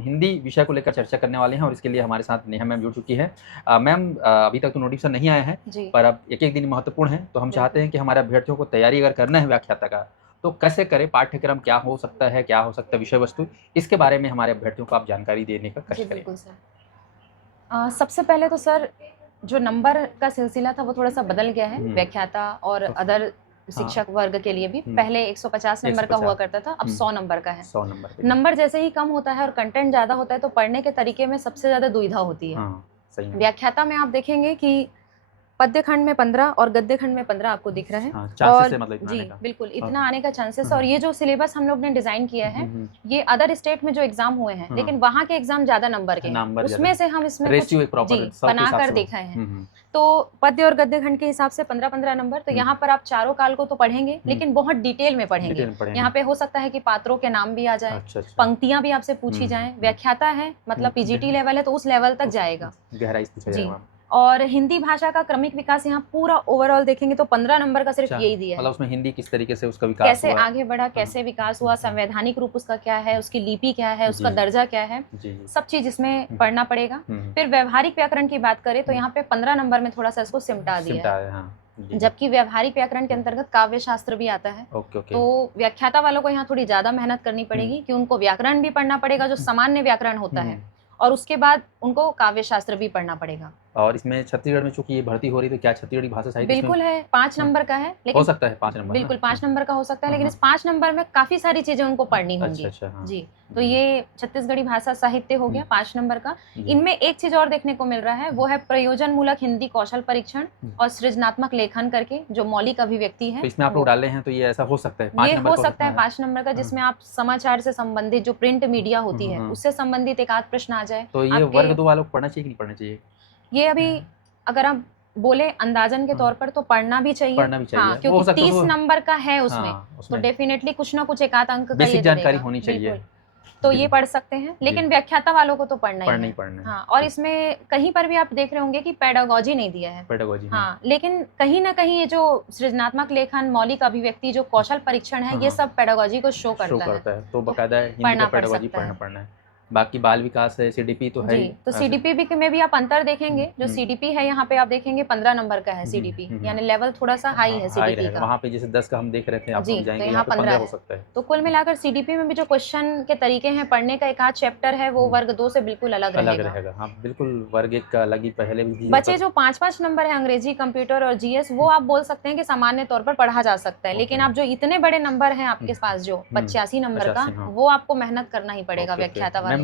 हिंदी विषय को लेकर चर्चा करने वाले हैं और इसके लिए हमारे साथ नेहा मैम जुड़ चुकी है। मैम, अभी तक तो नोटिफिकेशन नहीं आया है, पर अब एक-एक दिन महत्वपूर्ण है, तो हम चाहते हैं कि हमारे अभ्यर्थियों को तैयारी अगर करना है व्याख्याता का, तो कैसे करें? पाठ्यक्रम क्या हो सकता है, क्या हो सकता है विषय वस्तु? इसके बारे में हमारे अभ्यर्थियों को आप जानकारी देने का कष्ट करें। बिल्कुल सर। सबसे पहले तो सर जो नंबर का सिलसिला था वो थोड़ा-सा बदल गया है व्याख्याता और अदर शिक्षक वर्ग के लिए भी। पहले 150 नंबर का हुआ करता था, अब 100 नंबर का है। 100 नंबर नंबर जैसे ही कम होता है और कंटेंट ज़्यादा होता है तो पढ़ने के तरीके में सबसे ज़्यादा दुविधा होती है। सही है। व्याख्याता में आप देखेंगे कि पद्य खंड में 15 और गद्य खंड में 15 आपको दिख रहा है। और मतलब जी बिल्कुल इतना आने का चांसेस। और ये जो सिलेबस हम लोग ने डिजाइन किया है ये अदर स्टेट में जो एग्जाम हुए हैं लेकिन वहाँ के एग्जाम ज्यादा नंबर के हैं, उसमें से हम इसमें कुछ बनाकर देखा है। तो पद्य और गद्य खंड के हिसाब से 15-15 नंबर। तो यहाँ पर आप चारों काल को तो पढ़ेंगे लेकिन बहुत डिटेल में पढ़ेंगे। यहाँ पे हो सकता है कि पात्रों के नाम भी आ जाए, पंक्तियां भी आपसे पूछी जाएं। व्याख्याता है मतलब पीजीटी लेवल है तो उस लेवल तक जाएगा जी। और हिंदी भाषा का क्रमिक विकास यहाँ पूरा ओवरऑल देखेंगे तो 15 नंबर का सिर्फ यही दिया है। मतलब उसमें हिंदी किस तरीके से उसका विकास कैसे आगे बढ़ा, कैसे विकास हुआ, संवैधानिक रूप उसका क्या है, उसकी लिपि क्या है, उसका दर्जा क्या है, सब चीज इसमें पढ़ना पड़ेगा। फिर व्यवहारिक व्याकरण की बात करें तो यहाँ पे 15 नंबर में थोड़ा सा इसको सिमटा दिया है। जबकि व्यवहारिक व्याकरण के अंतर्गत काव्य शास्त्र भी आता है। तो व्याख्याता वालों को यहाँ थोड़ी ज्यादा मेहनत करनी पड़ेगी कि उनको व्याकरण भी पढ़ना पड़ेगा जो सामान्य व्याकरण होता है, और उसके बाद उनको काव्य शास्त्र भी पढ़ना पड़ेगा। और इसमें छत्तीसगढ़ में चूंकि ये भर्ती हो रही है तो क्या छत्तीसगढ़ी भाषा साहित्य बिल्कुल है 5 नंबर का है, लेकिन हो सकता है 5 नंबर, बिल्कुल 5 नंबर का हो सकता है, लेकिन इस 5 नंबर में काफी सारी चीजें उनको पढ़नी होंगी। जी तो ये छत्तीसगढ़ी भाषा साहित्य हो गया 5 नंबर का। इनमें एक चीज और देखने को मिल रहा है वो है प्रयोजन मूलक हिंदी कौशल परीक्षण और सृजनात्मक लेखन करके जो मौलिक अभिव्यक्ति है। इसमें आप लोग डाले हैं तो ये ऐसा हो सकता है, ये हो सकता है 5 नंबर का, जिसमें आप समाचार से संबंधित जो प्रिंट मीडिया होती है उससे संबंधित एक आध प्रश्न आ जाए। तो ये वर्ग 2 वालों को पढ़ना चाहिए कि नहीं पढ़ना चाहिए? ये अभी अगर आप बोले अंदाजन के तौर पर तो पढ़ना भी चाहिए, हाँ, क्योंकि 30 नंबर का है उसमें, तो डेफिनेटली कुछ ना कुछ एक आध अंक का ये जानकारी होनी चाहिए, तो ये पढ़ सकते हैं। लेकिन व्याख्याता वालों को तो पढ़ना ही है। हाँ, और इसमें कहीं पर भी आप देख रहे होंगे कि पेडागोजी नहीं दिया है। हाँ, लेकिन कहीं ना कहीं ये जो सृजनात्मक लेखन, मौलिक अभिव्यक्ति, जो कौशल परीक्षण है, ये सब पेडागोजी को शो करता है। तो बाकायदा पढ़ना। बाकी बाल विकास है, सीडीपी तो है। तो सीडीपी में भी आप अंतर देखेंगे। जो सीडीपी है यहाँ पे आप देखेंगे 15 नंबर का है सीडीपी, यानी लेवल थोड़ा सा हाई है सीडीपी का। वहाँ पे जैसे 10 का हम देख रहे थे, आप जी, जाएंगे तो यहाँ 15 हो सकता है। तो कुल मिलाकर सीडीपी में भी जो क्वेश्चन के तरीके हैं पढ़ने का, एक आध चैप्टर है वो वर्ग 2 से बिल्कुल अलग रहेगा। हाँ बिल्कुल, वर्ग 1 का अलग ही पहले भी। बचे जो 5-5 नंबर है अंग्रेजी, कंप्यूटर और जीएस, वो आप बोल सकते हैं कि सामान्य तौर पर पढ़ा जा सकता है। लेकिन आप जो इतने बड़े नंबर हैं आपके पास जो 85 नंबर का, वो आपको मेहनत करना ही पड़ेगा व्याख्याता वाले।